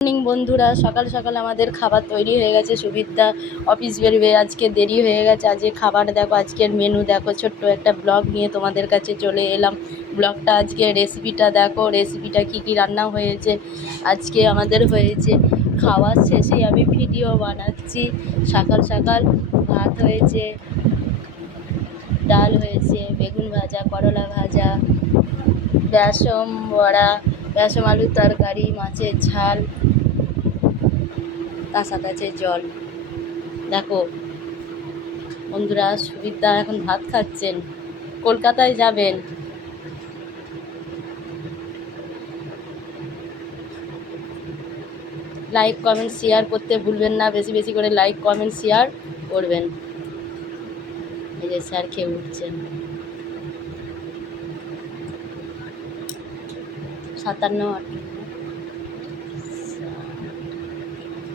Morning বন্ধুরা, সকাল সকাল আমাদের খাবার তৈরি হয়ে গেছে। সুবিধা অফিস বেরোবে, আজকে দেরি হয়ে গেছে। আজকে খাবার দেখো, আজকের মেনু দেখো। ছোট্ট একটা ব্লগ নিয়ে তোমাদের কাছে চলে এলাম। ব্লগটা আজকে রেসিপিটা দেখো, রেসিপিটা কী কী রান্না হয়েছে। আজকে আমাদের হয়েছে, খাওয়ার শেষে আমি ভিডিও বানাচ্ছি। সকাল সকাল ভাত হয়েছে, ডাল হয়েছে, বেগুন ভাজা, করলা ভাজা, বেসম বড়া, বেসম আলুর তরকারি, মাছের ঝাল, তার সাথে আছে জল। দেখো বন্ধুরা, সুবিধা এখন ভাত খাচ্ছেন, কলকাতায় যাবেন। লাইক কমেন্ট শেয়ার করতে ভুলবেন না, বেশি বেশি করে লাইক কমেন্ট শেয়ার করবেন। এই যে স্যার খেয়ে উঠছেন। 57।